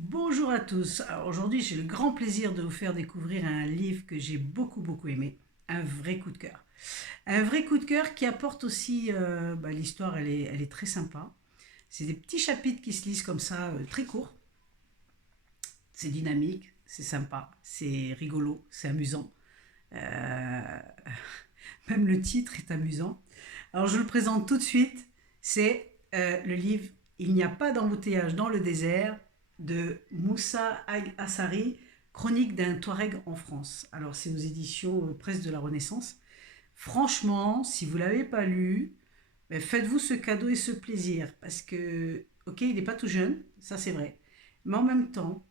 Bonjour à tous. Alors aujourd'hui, j'ai le grand plaisir de vous faire découvrir un livre que j'ai beaucoup aimé, un vrai coup de cœur. Un vrai coup de cœur qui apporte aussi, l'histoire, elle est très sympa. C'est des petits chapitres qui se lisent comme ça, très courts. C'est dynamique, c'est sympa, c'est rigolo, c'est amusant. Euh, Même le titre est amusant. Alors je le présente tout de suite. C'est le livre Il n'y a pas d'embouteillage dans le désert de Moussa Assari, Chronique d'un Touareg en France. Alors c'est aux éditions Presse de la Renaissance. Franchement, si vous ne l'avez pas lu, ben, faites-vous ce cadeau et ce plaisir. Parce que, ok, il n'est pas tout jeune, ça c'est vrai. Mais en même temps,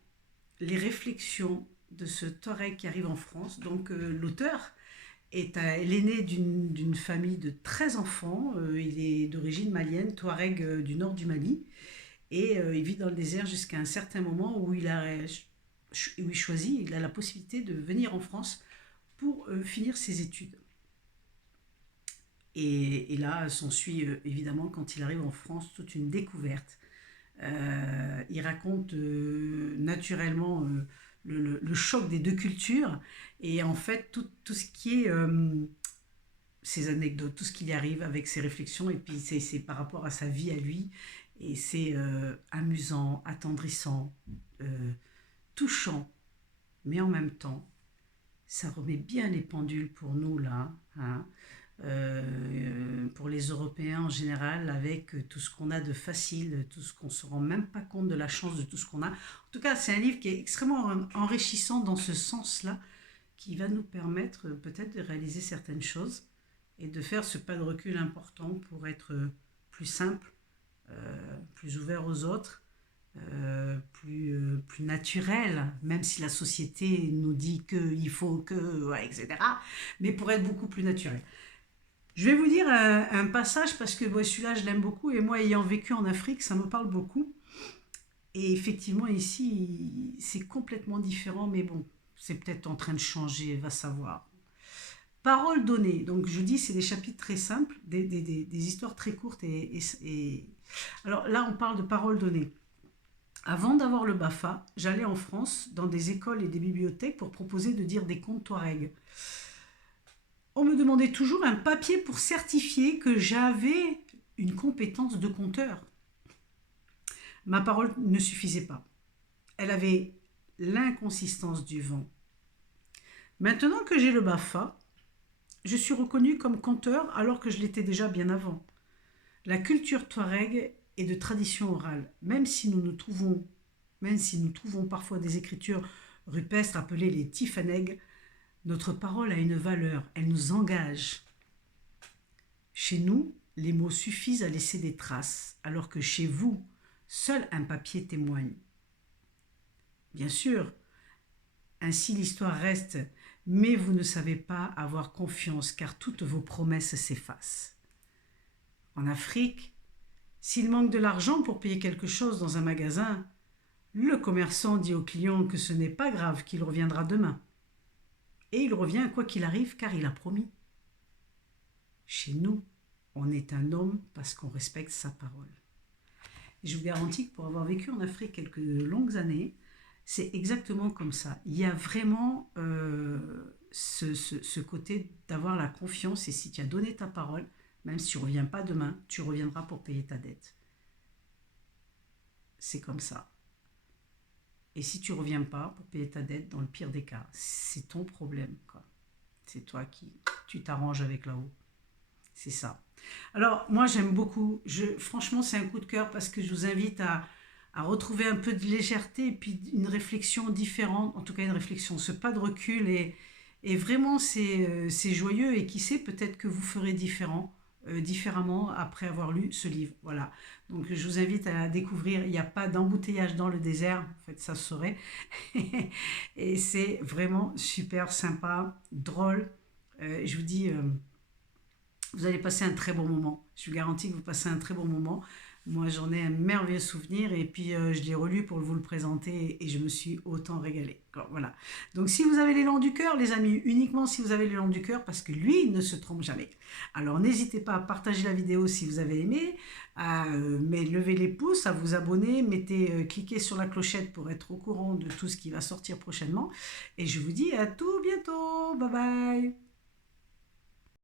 les réflexions de ce Touareg qui arrive en France, donc l'auteur est l'aîné d'une famille de 13 enfants. Il est d'origine malienne, Touareg du nord du Mali. Et il vit dans le désert jusqu'à un certain moment où il choisit, il a la possibilité de venir en France pour finir ses études. Et là, s'ensuit évidemment, quand il arrive en France, toute une découverte. Il raconte naturellement le choc des deux cultures et en fait tout ce qui est ses anecdotes, tout ce qui lui arrive avec ses réflexions, et puis c'est par rapport à sa vie à lui, et c'est amusant, attendrissant, euh, touchant, mais en même temps, ça remet bien les pendules pour nous là, hein, pour les Européens en général, avec tout ce qu'on a de facile, tout ce qu'on ne se rend même pas compte de la chance de tout ce qu'on a. En tout cas, c'est un livre qui est extrêmement enrichissant dans ce sens-là, qui va nous permettre peut-être de réaliser certaines choses et de faire ce pas de recul important pour être plus simple, plus ouvert aux autres, plus naturel, même si la société nous dit qu'il faut que, ouais, etc. Mais pour être beaucoup plus naturel. Je vais vous dire un passage parce que ouais, celui-là, je l'aime beaucoup et moi, ayant vécu en Afrique, ça me parle beaucoup. Et effectivement, ici, c'est complètement différent, mais bon, c'est peut-être en train de changer, va savoir. Parole donnée. Donc je dis, c'est des chapitres très simples, des histoires très courtes. Alors là, on parle de parole donnée. Avant d'avoir le BAFA, j'allais en France dans des écoles et des bibliothèques pour proposer de dire des contes Touareg. On me demandait toujours un papier pour certifier que j'avais une compétence de conteur. Ma parole ne suffisait pas. Elle avait l'inconsistance du vent. Maintenant que j'ai le BAFA, je suis reconnu comme conteur alors que je l'étais déjà bien avant. La culture touareg est de tradition orale, même si nous trouvons parfois des écritures rupestres appelées les tifaneg, notre parole a une valeur, elle nous engage. Chez nous, les mots suffisent à laisser des traces, alors que chez vous, seul un papier témoigne. Bien sûr, ainsi l'histoire reste, mais vous ne savez pas avoir confiance car toutes vos promesses s'effacent. En Afrique, s'il manque de l'argent pour payer quelque chose dans un magasin, le commerçant dit au client que ce n'est pas grave, qu'il reviendra demain. Et il revient quoi qu'il arrive car il a promis. Chez nous, on est un homme parce qu'on respecte sa parole. Et je vous garantis que pour avoir vécu en Afrique quelques longues années, c'est exactement comme ça. Il y a vraiment ce côté d'avoir la confiance, et si tu as donné ta parole, même si tu ne reviens pas demain, tu reviendras pour payer ta dette. C'est comme ça. Et si tu ne reviens pas pour payer ta dette, dans le pire des cas, c'est ton problème, quoi. C'est toi qui tu t'arranges avec là-haut. C'est ça. Alors, moi, j'aime beaucoup. Franchement, c'est un coup de cœur parce que je vous invite à retrouver un peu de légèreté et puis une réflexion différente, en tout cas une réflexion, ce pas de recul. Et vraiment, c'est joyeux. Et qui sait, peut-être que vous ferez différemment après avoir lu ce livre. Voilà. Donc, je vous invite à découvrir. Il n'y a pas d'embouteillage dans le désert. En fait, ça se saurait. Et c'est vraiment super sympa, drôle. Je vous dis, vous allez passer un très bon moment. Je vous garantis que vous passez un très bon moment. Moi, j'en ai un merveilleux souvenir et puis je l'ai relu pour vous le présenter et je me suis autant régalée. Alors, voilà. Donc, si vous avez l'élan du cœur, les amis, uniquement si vous avez l'élan du cœur, parce que lui, il ne se trompe jamais. Alors, n'hésitez pas à partager la vidéo si vous avez aimé, à lever les pouces, à vous abonner, cliquez sur la clochette pour être au courant de tout ce qui va sortir prochainement. Et je vous dis à tout bientôt. Bye bye.